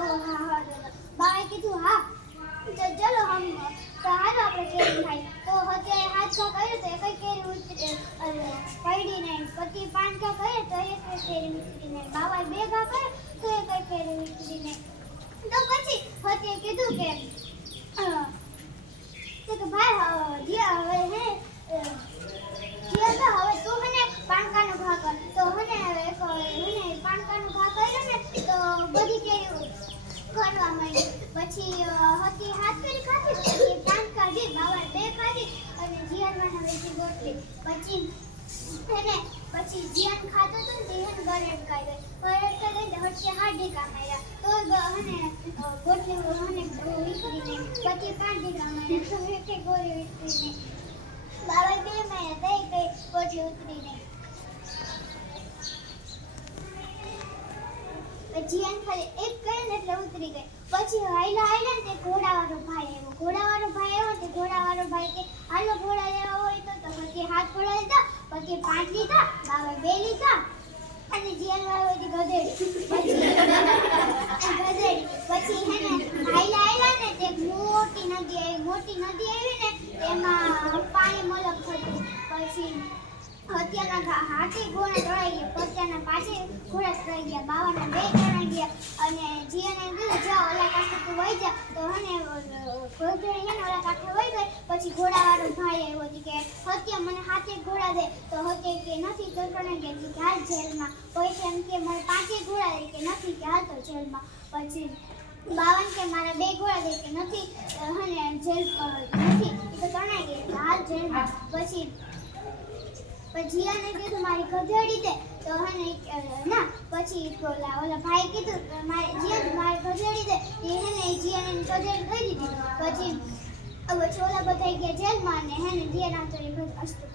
हाँ हाँ बाबा कीधुं हाँ तो चलो हम तो हालो આપણે કેરી ખાઈ તો હતે હાથ કા કર્યો તો કઈ કેરી ઉતરી પડી નહીં પછી પાંચ કા કર્યો તો એક કેરી ઉતરી નહીં બાબા બે કા કર્યો તો કઈ કેરી ઉતરી નહીં તો પછી હતે કીધું કે તો ભાઈ જે હવે હે જે તો હવે તું મને પાણકાનો ઘા કર તો મને એક મને પાણકાનો ઘા કર્યો ને તો બધી કેરી કરવા માંડી પછી હતી હાથ કરી ખાધી પછી પાંચ કાઢી બાવા બે ખાધી અને જીવનમાં વેચી ગોઠવી પછી એને પછી જીવન ખાતો તો જીવન ગરેડ કાઢે ગરેડ કાઢે હટકે હાડી કામાયા તો અને ગોઠવી મને વિકરી નહીં પછી પાંચ દીકરા માર્યા તો એકે ગોરી વિકરી નહીં બાવા બે માર્યા દઈ ગઈ ગોઠવી ઉતરી નહીં જીવન ખાલી એક કરે ને એટલે ઉતરી ગઈ પછી હાઈલા ને તે ઘોડાવાળો ભાઈ આવ્યો તે ઘોડાવાળો ભાઈ કે હાલો ઘોડા લેવા હોય તો પછી હાથ ઘોડા લીધા પછી પાંચ લીધા બાવા બે લીધા અને જીવન વાળો ગધેડી પછી હે ને હાઈલા ને તે મોટી નદી આવી ને તેમાં પાણી મલક થતું પછી હત્યાના હાથી ઘોડા દોડાઈ ગયા પત્યાના પાછે ઘોડા દોડાઈ ગયા બાવાના બે દોડાઈ ગયા અને જીયાને કીધું જા ઓલા કાંઠે તું વહી જા તો હને ઘોડી ને ઓલા કાંઠે વહી ગઈ પછી ઘોડાવાળો ભાઈ આવ્યો કે હત્યા મને હાથે ઘોડા દે તો હત્યા કે નથી તો તને કે હાલ જેલમાં પછી એમ કે મને પાંચે ઘોડા દે કે નથી કે હાલ તો જેલમાં પછી બાવન કે મારા બે ઘોડા દે કે નથી હને જેલ નથી તો તણાઈ ગઈ હાલ જેલમાં પછી જીયાને કીધું મારી ગધેડી દે તો હને ના પછી ઓલા ભાઈ કીધું જીયા મારી ગધેડી દે એ હેને જીયાને ગધેડી દઈ દીધી પછી ઓલા બધા ગયા જેલમાં ને હેને જીયાના તો અસ્તુ